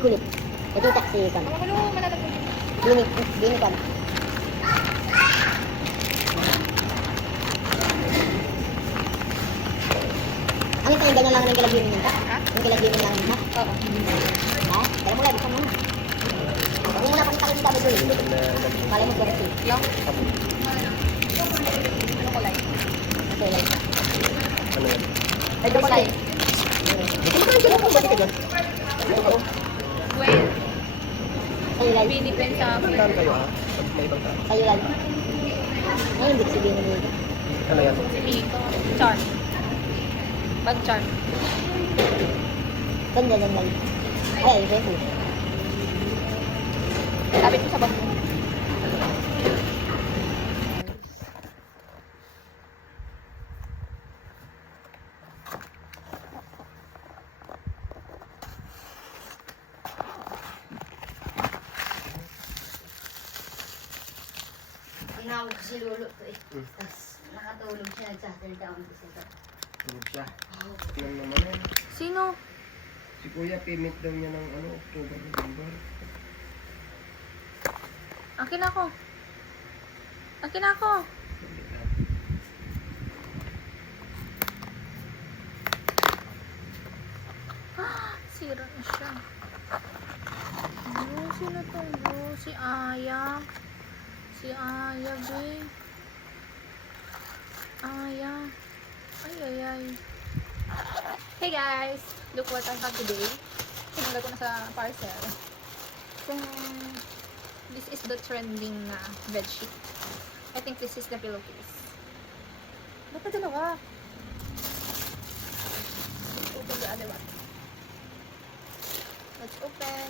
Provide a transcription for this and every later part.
kulit. Ito taxi kan. Ano manalagay? Bini kan. Ano ito yung ganyan lang ng kalagyan mo nita? Ha? Yung kalagyan mo lang nita? Oo. Ha? Kaya mo lang, isa muna. Huwag mo muna pang takot dito, Bidoy. Malay mo, direct eh. Yung? Ano kulay? Okay, lang. Ano yan? Ito kulay. Kumakain sila kung bakit dyan? Well, Sa'yo lang. binipin sa Saan kayo ha? May ibang tao. Sa'yo lang. Ngayon, hindi ko sabihin mo dito. Ano yan? si Miko. Charm. Bag charm. Ganyan lang. Ay, ito yung Tapit mo sa bag mo. Tinawag ko si Lolo ko eh. Tapos nakatulog siya, nag-Saturday down kasi ito. Tulog siya. Tingnan naman yan. Sino? Si Kuya, payment daw niya ng ano, October, November. Akin ako. Akin ako. Sira na siya. Ano, sino to? Si Aya. Si Aya, be. Aya. Ay, ay, ay. Hey guys! Look what I have today. Sinanggal ko na sa parcel. This is the trending na bedsheet. I think this is the pillowcase. Ba't na dalawa? Let's open the other one. Let's open.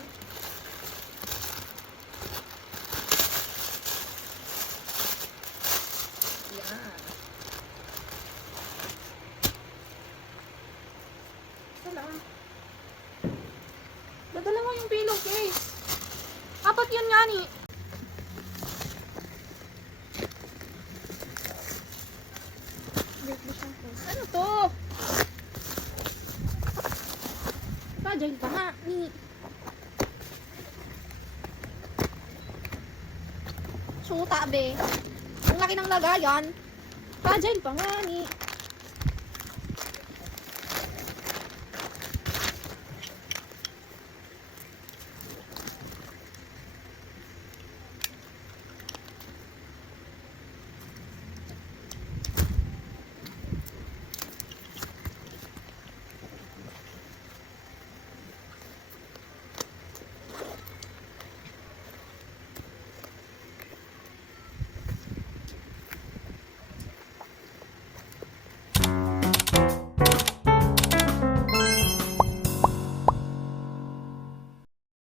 Yan. Isa lang. Dadala mo yung pillowcase. Apat yun nga ni. Ano to? Fragile pa nga ni. Suta be. Ang laki ng lagayan. Fragile pa nga ni.